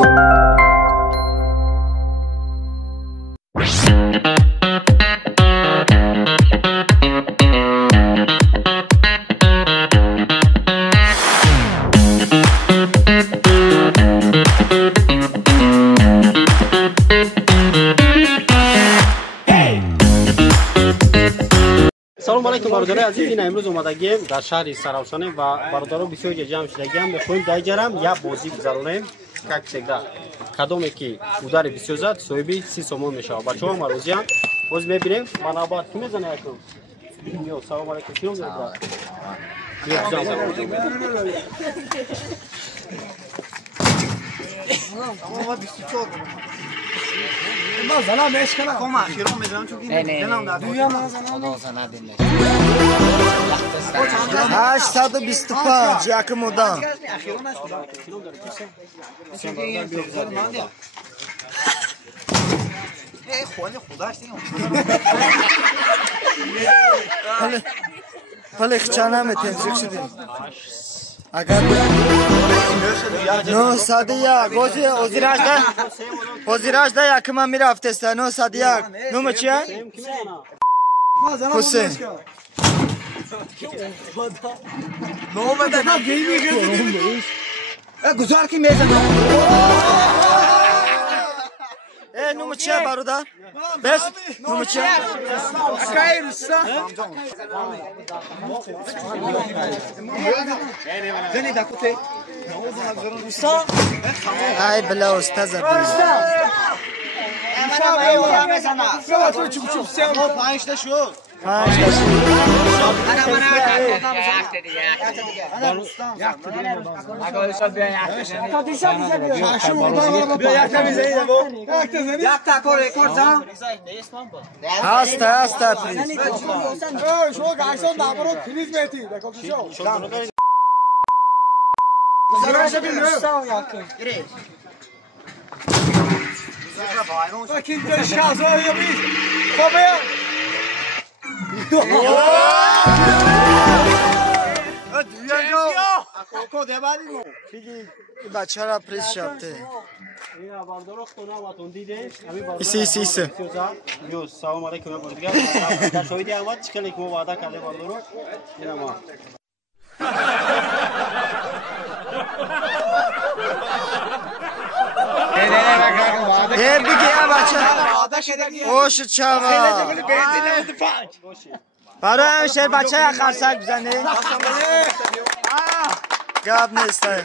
سلام علیکم برادرای عزیز، این امروز اومدگیم در شهر سراوشانیم و برادرها بسیار جمع شدگیم. میخوایم در جرم یا بازی گذرونیم که всегда کدومی که удар بسیار زد صاحب 30 سوم میشه. بچه‌ها ما روزی هم باز میبینیم. من آباد کی میزنه یکم؟ یو سلام علیکم کیو میزنه؟ ما زنم اشکال کام اخیرا میذارم چون دلم داد خدا ندینه 825 یک مدام خواهی خودش حالا چند همه تنزیق شدیم اگر 901 وزیراش ده یکم هم میرفت است 901 نوم چیه؟ حسین نوم ده گذار که میزنم نوم چیه برادر؟ بس نوم چیه؟ اکای رسا زنی دکوته رسا ای بلا استاد پنج تا شد بچه را پریز شبته ایسی سلام علیکم بردگار در شاهدی آمد چکلی که ما وعده کرده بردارو این ما بگی بچه اوش چاوا برای همیشه بچه خرسک بزنه گب نیسته